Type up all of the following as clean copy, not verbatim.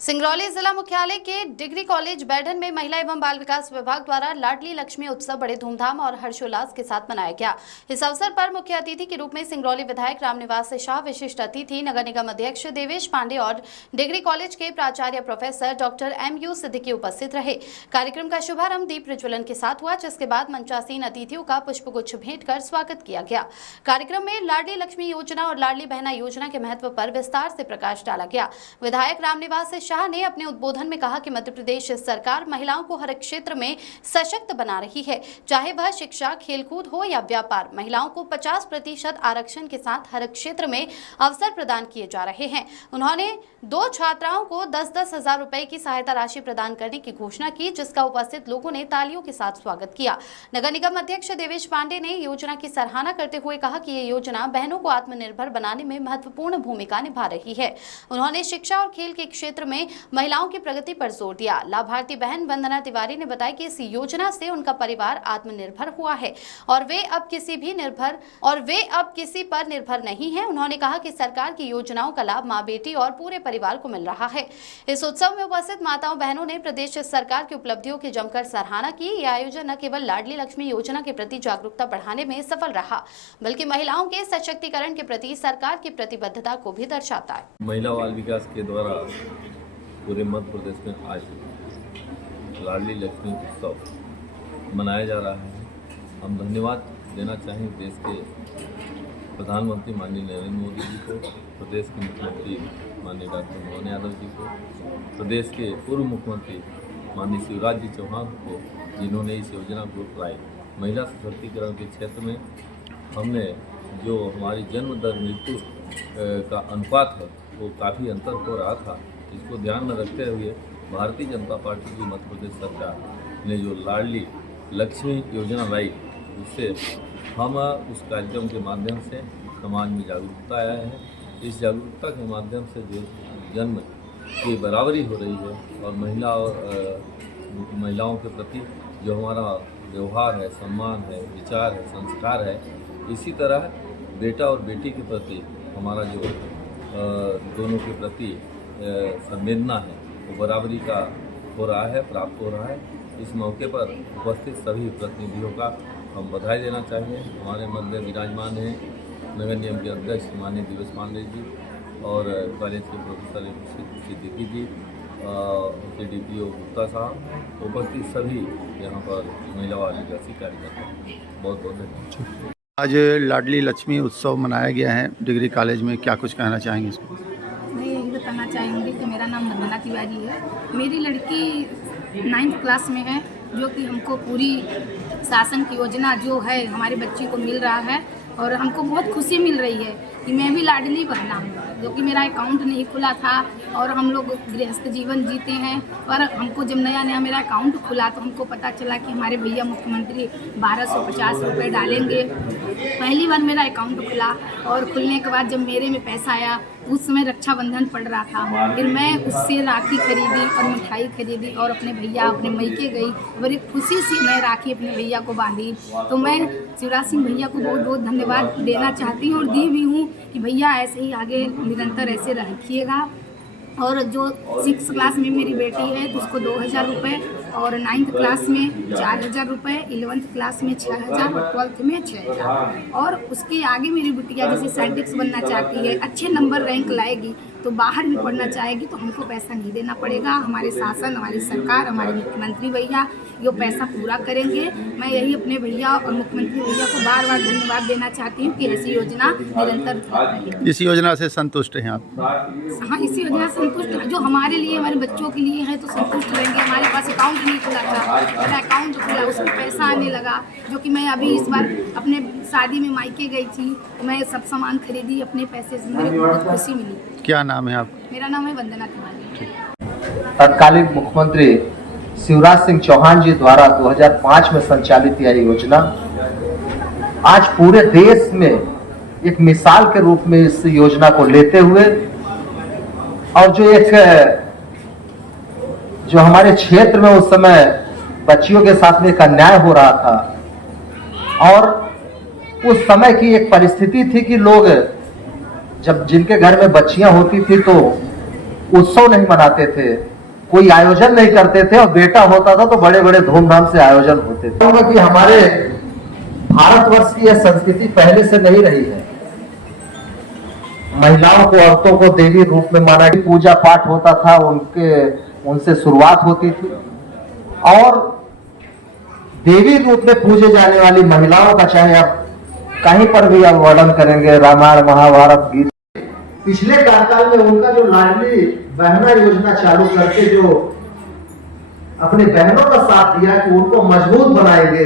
सिंगरौली जिला मुख्यालय के डिग्री कॉलेज बैढन में महिला एवं बाल विकास विभाग द्वारा लाडली लक्ष्मी उत्सव बड़े धूमधाम और हर्षोल्लास के साथ मनाया गया। इस अवसर पर मुख्य अतिथि के रूप में सिंगरौली विधायक रामनिवास शाह, विशिष्ट अतिथि नगर निगम अध्यक्ष देवेश पांडे और डिग्री कॉलेज के प्राचार्य प्रोफेसर डॉक्टर MU सिद्दीकी उपस्थित रहे। कार्यक्रम का शुभारंभ दीप प्रज्वलन के साथ हुआ, जिसके बाद मंचासीन अतिथियों का पुष्पगुच्छ भेंट कर स्वागत किया गया। कार्यक्रम में लाडली लक्ष्मी योजना और लाडली बहना योजना के महत्व पर विस्तार से प्रकाश डाला गया। विधायक रामनिवास शाह ने अपने उद्बोधन में कहा कि मध्य प्रदेश सरकार महिलाओं को हर क्षेत्र में सशक्त बना रही है, चाहे वह शिक्षा, खेलकूद हो या व्यापार। महिलाओं को 50% आरक्षण के साथ हर क्षेत्र में अवसर प्रदान किए जा रहे हैं। उन्होंने 2 छात्राओं को 10-10 हजार रुपए की सहायता राशि प्रदान करने की घोषणा की, जिसका उपस्थित लोगों ने तालियों के साथ स्वागत किया। नगर निगम अध्यक्ष देवेश पांडे ने योजना की सराहना करते हुए कहा कि ये योजना बहनों को आत्मनिर्भर बनाने में महत्वपूर्ण भूमिका निभा रही है। उन्होंने शिक्षा और खेल के क्षेत्र में महिलाओं की प्रगति पर जोर दिया। लाभार्थी बहन वंदना तिवारी ने बताया कि इस योजना से उनका परिवार आत्मनिर्भर हुआ है और वे अब किसी पर निर्भर नहीं है। उन्होंने कहा कि सरकार की योजनाओं का लाभ मां, बेटी और पूरे परिवार को मिल रहा है। इस उत्सव में उपस्थित माताओं बहनों ने प्रदेश सरकार की उपलब्धियों की जमकर सराहना की। यह आयोजन न केवल लाडली लक्ष्मी योजना के प्रति जागरूकता बढ़ाने में सफल रहा, बल्कि महिलाओं के सशक्तिकरण के प्रति सरकार की प्रतिबद्धता को भी दर्शाता है। महिला बाल विकास के द्वारा पूरे मध्य प्रदेश में आज लाडली लक्ष्मी उत्सव मनाया जा रहा है। हम धन्यवाद देना चाहेंगे देश के प्रधानमंत्री माननीय नरेंद्र मोदी जी को, प्रदेश के मुख्यमंत्री माननीय डॉक्टर मोहन यादव जी को, प्रदेश के पूर्व मुख्यमंत्री माननीय शिवराज जी चौहान को, जिन्होंने इस योजना को लाई। महिला सशक्तिकरण के क्षेत्र में हमने जो हमारी जन्म दर मृत्यु का अनुपात है वो काफ़ी अंतर हो रहा था। इसको ध्यान में रखते हुए भारतीय जनता पार्टी की मध्य प्रदेश सरकार ने जो लाडली लक्ष्मी योजना लाई, उससे हम उस कार्यक्रम के माध्यम से समाज में जागरूकता आया है। इस जागरूकता के माध्यम से जो जन्म की बराबरी हो रही है और महिलाओं के प्रति जो हमारा व्यवहार है, सम्मान है, विचार है, संस्कार है, इसी तरह बेटा और बेटी के प्रति हमारा जो दोनों के प्रति संवेदना है वो बराबरी का हो रहा है, प्राप्त हो रहा है। इस मौके पर उपस्थित सभी प्रतिनिधियों का हम बधाई देना चाहिए। हमारे मध्य विराजमान हैं नगर निगम के अध्यक्ष माननीय देवेश पांडे जी और कॉलेज के प्रोफेसर सिद्दीकी जी, के DPO गुप्ता साहब, उपस्थित सभी यहाँ पर महिला बाल विकास कार्यकर्ता, बहुत बहुत धन्यवाद। आज लाडली लक्ष्मी उत्सव मनाया गया है डिग्री कॉलेज में, क्या कुछ कहना चाहेंगे इसको? मैं यही बताना चाहूँगी कि मेरा नाम वंदना तिवारी है। मेरी लड़की 9th क्लास में है, जो कि हमको पूरी शासन की योजना जो है हमारे बच्ची को मिल रहा है और हमको बहुत खुशी मिल रही है कि मैं भी लाडली बहना हूँ। जो कि मेरा अकाउंट नहीं खुला था और हम लोग गृहस्थ जीवन जीते हैं, पर हमको जब नया नया मेरा अकाउंट खुला तो हमको पता चला कि हमारे भैया मुख्यमंत्री 1250 रुपये डालेंगे। पहली बार मेरा अकाउंट खुला और खुलने के बाद जब मेरे में पैसा आया, उस समय रक्षाबंधन पड़ रहा था। फिर मैं उससे राखी खरीदी और मिठाई खरीदी और अपने भैया अपने मैके गई। बड़ी खुशी से मैं राखी अपने भैया को बांधी। तो मैं शिवराज सिंह भैया को बहुत बहुत धन्यवाद देना चाहती हूँ और दी भी हूँ कि भैया ऐसे ही आगे निरंतर ऐसे रखिएगा। और जो 6th क्लास में मेरी बेटी है तो उसको 2000 रुपये और 9th क्लास में 4000 रुपये, 11th क्लास में 6000 और 12th में 6000। और उसके आगे मेरी बिटिया जैसे साइंटिस्ट बनना चाहती है, अच्छे नंबर रैंक लाएगी तो बाहर भी पढ़ना चाहेगी तो हमको पैसा नहीं देना पड़ेगा। हमारे शासन, हमारी सरकार, हमारे मुख्यमंत्री भैया ये पैसा पूरा करेंगे। मैं यही अपने भैया और मुख्यमंत्री भैया को बार बार धन्यवाद देना चाहती हूँ कि ऐसी योजना निरंतर। इस योजना से संतुष्ट हैं आप? हाँ, इसी योजना से संतुष्ट, जो हमारे लिए, हमारे बच्चों के लिए है तो संतुष्ट रहेंगे। हमारे पास अकाउंट नहीं खुला था, मेरा अकाउंट खुला, उसमें पैसा आने लगा। जो कि मैं अभी इस बार अपने शादी में मायके गई थी, मैं सब सामान खरीदी अपने पैसे से, मुझे बहुत खुशी मिली। क्या नाम है आप? मेरा नाम है वंदना तिवारी। तत्कालीन मुख्यमंत्री शिवराज सिंह चौहान जी द्वारा 2005 में संचालित यह योजना आज पूरे देश में एक मिसाल के रूप में इस योजना को लेते हुए और जो हमारे क्षेत्र में उस समय बच्चियों के साथ में एक अन्याय हो रहा था और उस समय की एक परिस्थिति थी कि लोग जब जिनके घर में बच्चियां होती थी तो उत्सव नहीं मनाते थे, कोई आयोजन नहीं करते थे, और बेटा होता था तो बड़े बड़े धूमधाम से आयोजन होते थे। कि हमारे भारतवर्ष की यह संस्कृति पहले से नहीं रही है। महिलाओं को, औरतों को देवी रूप में माना, पूजा पाठ होता था, उनसे शुरुआत होती थी, और देवी रूप में पूजे जाने वाली महिलाओं का चाहे आप कहीं पर भी आप वर्णन करेंगे, रामायण महाभारत गीत। पिछले कार्यकाल में उनका जो लाडली बहना योजना चालू करके जो अपने बहनों का साथ दिया कि उनको मजबूत बनाएंगे,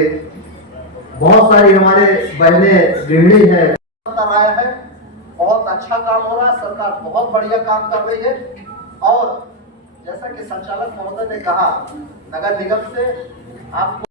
बहुत सारी हमारे बहनें गृहिणी है, आया है, बहुत अच्छा काम हो रहा है, सरकार बहुत बढ़िया काम कर रही है। और जैसा कि संचालक महोदय ने कहा, नगर निगम से आपको